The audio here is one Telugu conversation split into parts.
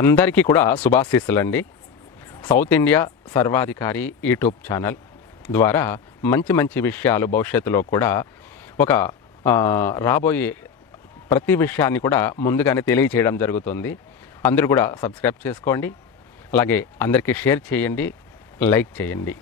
అందరికీ కూడా శుభాశీస్సులండి. సౌత్ ఇండియా సర్వాధికారి యూట్యూబ్ ఛానల్ ద్వారా మంచి మంచి విషయాలు భవిష్యత్తులో కూడా ఒక రాబోయే ప్రతి విషయాన్ని కూడా ముందుగానే తెలియచేయడం జరుగుతుంది. అందరూ కూడా సబ్స్క్రైబ్ చేసుకోండి, అలాగే అందరికీ షేర్ చేయండి, లైక్ చేయండి.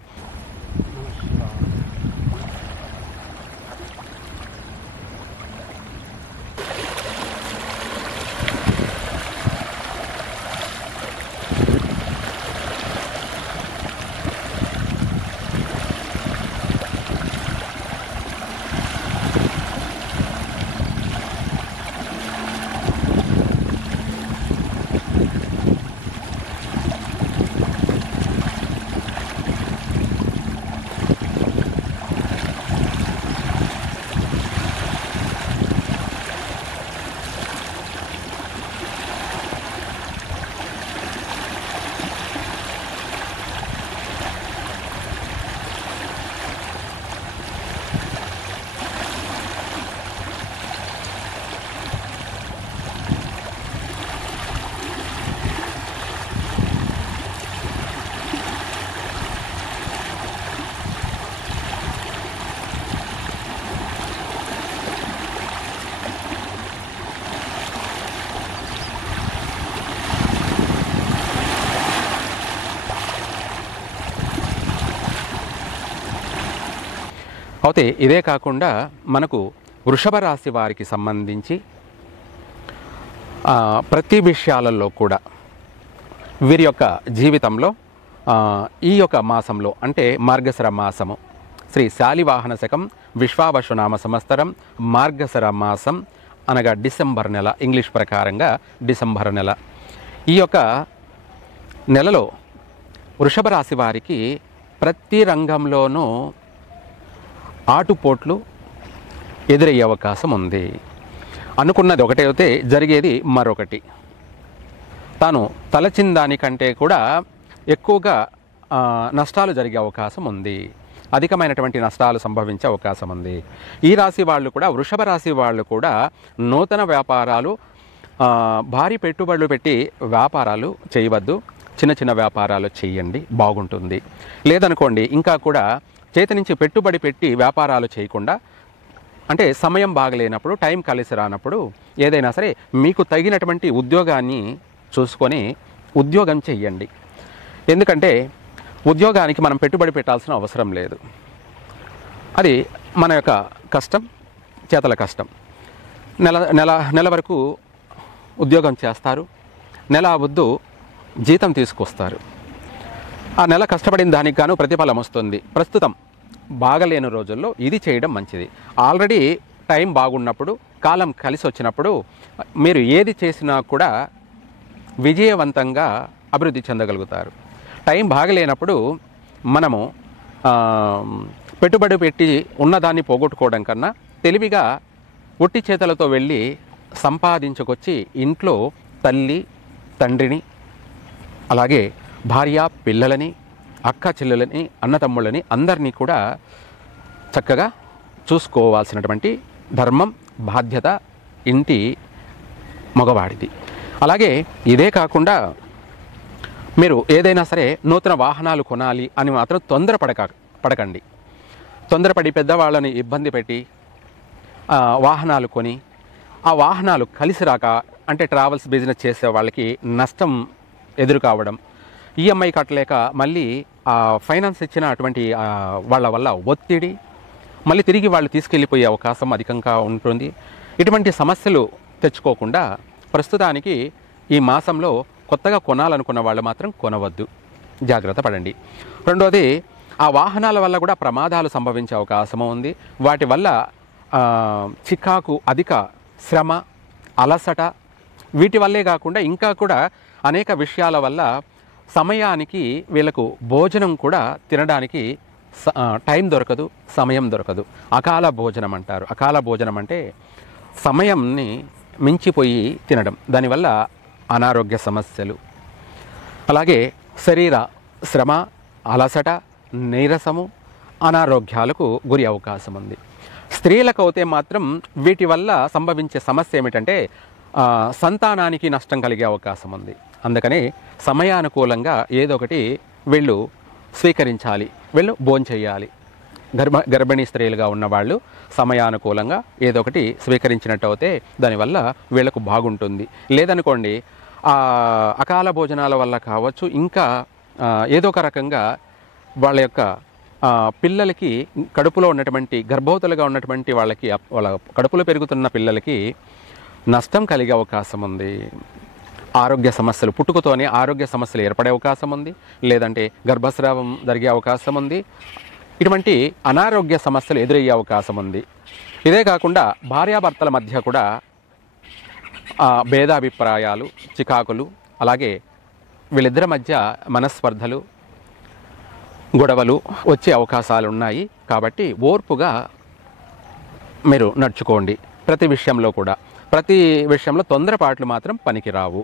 అయితే ఇదే కాకుండా మనకు వృషభ రాశి వారికి సంబంధించి ప్రతి విషయాలలో కూడా వీరి యొక్క జీవితంలో ఈ యొక్క మాసంలో అంటే మార్గశిర మాసము శ్రీ శాలివాహన శకం విశ్వావసునామ సంవత్సరం మార్గశిర మాసం అనగా డిసెంబర్ నెల, ఇంగ్లీష్ ప్రకారంగా డిసెంబర్ నెల. ఈ యొక్క నెలలో వృషభ రాశి వారికి ప్రతి రంగంలోనూ ఆటుపోట్లు ఎదురయ్యే అవకాశం ఉంది. అనుకున్నది ఒకటైతే జరిగేది మరొకటి. తాను తలచిన దానికంటే కూడా ఎక్కువగా నష్టాలు జరిగే అవకాశం ఉంది, అధికమైనటువంటి నష్టాలు సంభవించే అవకాశం ఉంది. ఈ రాశి వాళ్ళు కూడా, వృషభ రాశి వాళ్ళు కూడా నూతన వ్యాపారాలు, భారీ పెట్టుబడులు పెట్టి వ్యాపారాలు చేయవద్దు. చిన్న చిన్న వ్యాపారాలు చేయండి, బాగుంటుంది. లేదనుకోండి ఇంకా కూడా చేతి నుంచి పెట్టుబడి పెట్టి వ్యాపారాలు చేయకుండా, అంటే సమయం బాగలేనప్పుడు, టైం కలిసి రానప్పుడు ఏదైనా సరే మీకు తగినటువంటి ఉద్యోగాన్ని చూసుకొని ఉద్యోగం చెయ్యండి. ఎందుకంటే ఉద్యోగానికి మనం పెట్టుబడి పెట్టాల్సిన అవసరం లేదు. అది మన యొక్క కష్టం, చేతల కష్టం. నెల వరకు ఉద్యోగం చేస్తారు, నెల అవద్దు జీతం తీసుకొస్తారు. ఆ నెల కష్టపడిన దానికి గాను ప్రతిఫలం వస్తుంది. ప్రస్తుతం బాగలేని రోజుల్లో ఇది చేయడం మంచిది. ఆల్రెడీ టైం బాగున్నప్పుడు, కాలం కలిసి వచ్చినప్పుడు మీరు ఏది చేసినా కూడా విజయవంతంగా అభివృద్ధి చెందగలుగుతారు. టైం బాగలేనప్పుడు మనము పెట్టుబడి పెట్టి ఉన్నదాన్ని పోగొట్టుకోవడం కన్నా తెలివిగా ఒట్టి చేతులతో వెళ్ళి సంపాదించుకొచ్చి ఇంట్లో తల్లి తండ్రిని, అలాగే భార్య పిల్లలని, అక్క చెల్లెలని, అన్నతమ్ముళ్ళని అందరినీ కూడా చక్కగా చూసుకోవాల్సినటువంటి ధర్మం, బాధ్యత ఇంటి మగవాడిది. అలాగే ఇదే కాకుండా మీరు ఏదైనా సరే నూతన వాహనాలు కొనాలి అని మాత్రం పడకండి. తొందరపడి పెద్దవాళ్ళని ఇబ్బంది పెట్టి వాహనాలు కొని ఆ వాహనాలు కలిసి రాక, అంటే ట్రావెల్స్ బిజినెస్ చేసే వాళ్ళకి నష్టం ఎదురు కావడం, ఈఎంఐ కట్టలేక మళ్ళీ ఫైనాన్స్ ఇచ్చిన అటువంటి వాళ్ళ వల్ల ఒత్తిడి, మళ్ళీ తిరిగి వాళ్ళు తీసుకెళ్ళిపోయే అవకాశం అధికంగా ఉంటుంది. ఇటువంటి సమస్యలు తెచ్చుకోకుండా ప్రస్తుతానికి ఈ మాసంలో కొత్తగా కొనాలనుకున్న వాళ్ళు మాత్రం కొనవద్దు, జాగ్రత్త పడండి. రెండోది, ఆ వాహనాల వల్ల కూడా ప్రమాదాలు సంభవించే అవకాశము ఉంది. వాటి వల్ల చికాకు, అధిక శ్రమ, అలసట, వీటి వల్లే కాకుండా ఇంకా కూడా అనేక విషయాల వల్ల సమయానికి వీళ్ళకు భోజనం కూడా తినడానికి టైం దొరకదు, సమయం దొరకదు. అకాల భోజనం అంటారు. అకాల భోజనం అంటే సమయంని మించిపోయి తినడం. దానివల్ల అనారోగ్య సమస్యలు, అలాగే శరీర శ్రమ, అలసట, నీరసము, అనారోగ్యాలకు గురి అవకాశం ఉంది. స్త్రీలకు అయితే మాత్రం వీటి వల్ల సంభవించే సమస్య ఏమిటంటే సంతానానికి నష్టం కలిగే అవకాశం ఉంది. అందుకని సమయానుకూలంగా ఏదో ఒకటి వీళ్ళు స్వీకరించాలి, వీళ్ళు భోంచేయాలి. గర్భిణీ స్త్రీలుగా ఉన్నవాళ్ళు సమయానుకూలంగా ఏదో ఒకటి స్వీకరించినట్టు అయితే దానివల్ల వీళ్ళకు బాగుంటుంది. లేదనుకోండి అకాల భోజనాల వల్ల కావచ్చు, ఇంకా ఏదో ఒక రకంగా వాళ్ళ యొక్క పిల్లలకి కడుపులో ఉన్నటువంటి గర్భవతులుగా ఉన్నటువంటి వాళ్ళకి వాళ్ళ కడుపులో పెరుగుతున్న పిల్లలకి నష్టం కలిగే అవకాశం ఉంది. ఆరోగ్య సమస్యలు పుట్టుకతోనే ఆరోగ్య సమస్యలు ఏర్పడే అవకాశం ఉంది, లేదంటే గర్భస్రావం జరిగే అవకాశం ఉంది. ఇటువంటి అనారోగ్య సమస్యలు ఎదురయ్యే అవకాశం ఉంది. ఇదే కాకుండా భార్యాభర్తల మధ్య కూడా భేదాభిప్రాయాలు, చికాకులు, అలాగే వీళ్ళిద్దరి మధ్య మనస్పర్ధలు, గొడవలు వచ్చే అవకాశాలు ఉన్నాయి. కాబట్టి ఓర్పుగా మీరు నడుచుకోండి. ప్రతి విషయంలో తొందరపాట్లు మాత్రం పనికిరావు.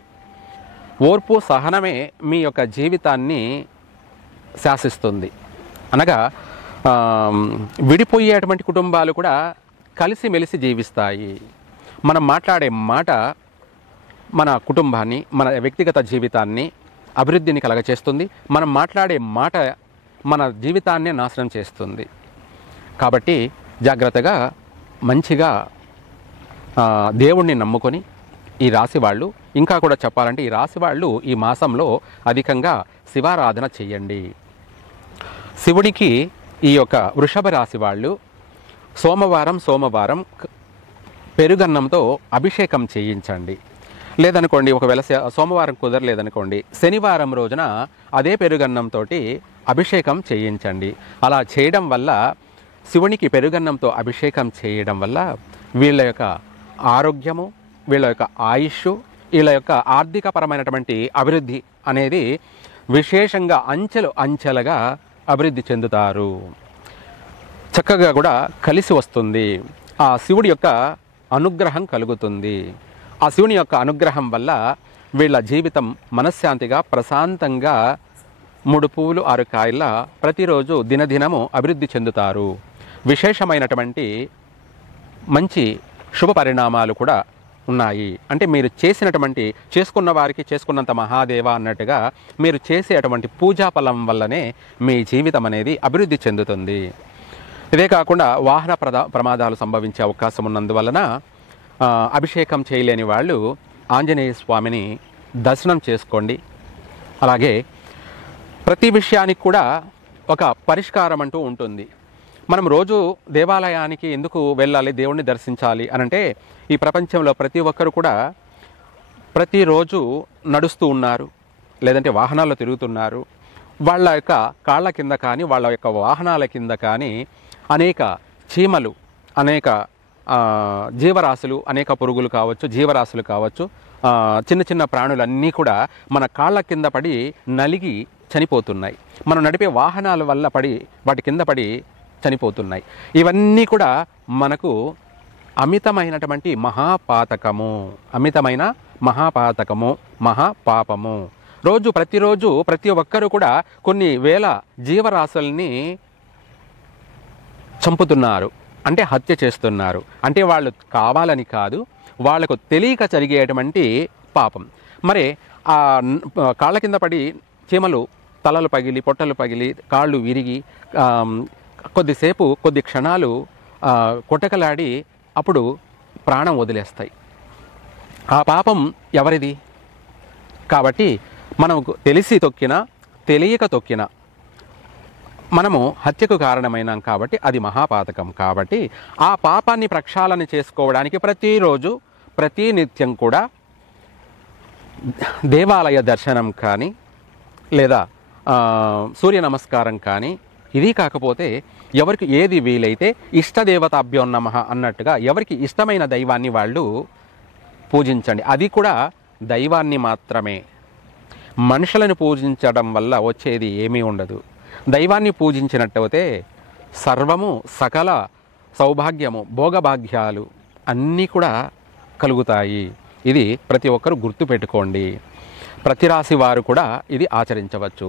ఓర్పు సహనమే మీ యొక్క జీవితాన్ని శాసిస్తుంది. అనగా విడిపోయేటువంటి కుటుంబాలు కూడా కలిసిమెలిసి జీవిస్తాయి. మనం మాట్లాడే మాట మన కుటుంబాన్ని, మన వ్యక్తిగత జీవితాన్ని అభివృద్ధిని కలగచేస్తుంది. మనం మాట్లాడే మాట మన జీవితాన్ని నాశనం చేస్తుంది. కాబట్టి జాగ్రత్తగా మంచిగా దేవుణ్ణి నమ్ముకొని ఈ రాశి వాళ్ళు, ఇంకా కూడా చెప్పాలంటే ఈ రాశి వాళ్ళు ఈ మాసంలో అధికంగా శివారాధన చేయండి. శివుడికి ఈ యొక్క వృషభ రాశి వాళ్ళు సోమవారం పెరుగన్నంతో అభిషేకం చేయించండి. లేదనుకోండి, ఒకవేళ సోమవారం కుదరలేదనుకోండి, శనివారం రోజున అదే పెరుగన్నంతో అభిషేకం చేయించండి. అలా చేయడం వల్ల, శివునికి పెరుగన్నంతో అభిషేకం చేయడం వల్ల వీళ్ళ యొక్క ఆరోగ్యము, వీళ్ళ యొక్క ఆయుష్, వీళ్ళ యొక్క ఆర్థికపరమైనటువంటి అభివృద్ధి అనేది విశేషంగా అంచెలుగా అభివృద్ధి చెందుతారు. చక్కగా కూడా కలిసి వస్తుంది. ఆ శివుడి యొక్క అనుగ్రహం కలుగుతుంది. ఆ శివుని యొక్క అనుగ్రహం వల్ల వీళ్ళ జీవితం మనశ్శాంతిగా, ప్రశాంతంగా 3 పువ్వులు 6 కాయల ప్రతిరోజు దినదినము అభివృద్ధి చెందుతారు. విశేషమైనటువంటి మంచి శుభ పరిణామాలు కూడా ఉన్నాయి. అంటే మీరు చేసుకున్న వారికి చేసుకున్నంత మహాదేవ అన్నట్టుగా మీరు చేసేటువంటి పూజా ఫలం వల్లనే మీ జీవితం అనేది అభివృద్ధి చెందుతుంది. ఇదే కాకుండా వాహన ప్రమాదాలు సంభవించే అవకాశం ఉన్నందువలన అభిషేకం చేయలేని వాళ్ళు ఆంజనేయ స్వామిని దర్శనం చేసుకోండి. అలాగే ప్రతి విషయానికి కూడా ఒక పరిష్కారం అంటూ ఉంటుంది. మనం రోజు దేవాలయానికి ఎందుకు వెళ్ళాలి, దేవుణ్ణి దర్శించాలి అనంటే, ఈ ప్రపంచంలో ప్రతి ఒక్కరు కూడా ప్రతిరోజు నడుస్తూ ఉన్నారు, లేదంటే వాహనాల్లో తిరుగుతున్నారు. వాళ్ళ యొక్క కాళ్ళ కింద కానీ, వాళ్ళ యొక్క వాహనాల కింద కానీ అనేక చీమలు, అనేక జీవరాశులు, అనేక పురుగులు కావచ్చు, జీవరాశులు కావచ్చు, చిన్న చిన్న ప్రాణులన్నీ కూడా మన కాళ్ళ కింద పడి నలిగి చనిపోతున్నాయి. మనం నడిపే వాహనాల వల్ల వాటి కింద పడి చనిపోతున్నాయి. ఇవన్నీ కూడా మనకు అమితమైనటువంటి మహాపాతకము, మహాపాపము. ప్రతిరోజు ప్రతి ఒక్కరూ కూడా కొన్ని వేల జీవరాశుల్ని చంపుతున్నారు, అంటే హత్య చేస్తున్నారు. అంటే వాళ్ళు కావాలని కాదు, వాళ్లకు తెలియక జరిగేటువంటి పాపం. మరి ఆ కాళ్ళ కింద పడి చీమలు తలలు పగిలి, పొట్టలు పగిలి, కాళ్ళు విరిగి కొద్ది క్షణాలు కొట్టకలాడి అప్పుడు ప్రాణం వదిలేస్తాయి. ఆ పాపం ఎవరిది? కాబట్టి మనకు తెలిసి తొక్కినా తెలియక తొక్కినా మనము హత్యకు కారణమైనాం కాబట్టి అది మహాపాతకం. కాబట్టి ఆ పాపాన్ని ప్రక్షాళన చేసుకోవడానికి ప్రతిరోజు ప్రతినిత్యం కూడా దేవాలయ దర్శనం కానీ, లేదా సూర్య నమస్కారం కానీ, ఇది కాకపోతే ఎవరికి ఏది వీలైతే ఇష్టదేవతాభ్యో నమః అన్నట్టుగా ఎవరికి ఇష్టమైన దైవాన్ని వాళ్ళు పూజించండి. అది కూడా దైవాన్ని మాత్రమే. మనుషులను పూజించడం వల్ల వచ్చేది ఏమీ ఉండదు. దైవాన్ని పూజించినట్టయితే సర్వము, సకల సౌభాగ్యము, భోగభాగ్యాలు అన్నీ కూడా కలుగుతాయి. ఇది ప్రతి ఒక్కరూ గుర్తుపెట్టుకోండి. ప్రతి రాశి వారు కూడా ఇది ఆచరించవచ్చు.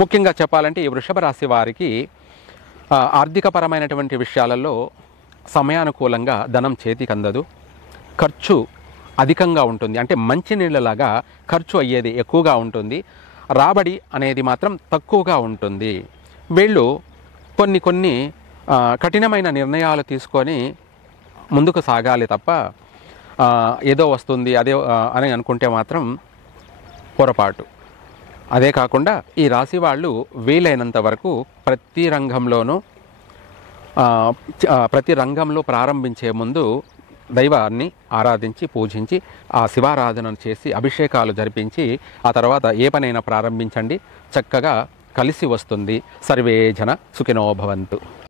ముఖ్యంగా చెప్పాలంటే ఈ వృషభ రాశి వారికి ఆర్థికపరమైనటువంటి విషయాలలో సమయానుకూలంగా ధనం చేతికి అందదు. ఖర్చు అధికంగా ఉంటుంది. అంటే మంచినీళ్ళలాగా ఖర్చు అయ్యేది ఎక్కువగా ఉంటుంది, రాబడి అనేది మాత్రం తక్కువగా ఉంటుంది. వీళ్ళు కొన్ని కఠినమైన నిర్ణయాలు తీసుకొని ముందుకు సాగాలి తప్ప ఏదో వస్తుంది అదే అని అనుకుంటే మాత్రం పొరపాటు. అదే కాకుండా ఈ రాశి వాళ్ళు వీలైనంత వరకు ప్రతి రంగంలో ప్రారంభించే ముందు దైవాన్ని ఆరాధించి పూజించి ఆ శివారాధనను చేసి అభిషేకాలు జరిపించి ఆ తర్వాత ఏ పనైనా ప్రారంభించండి, చక్కగా కలిసి వస్తుంది. సర్వే జన సుఖినో భవంతు.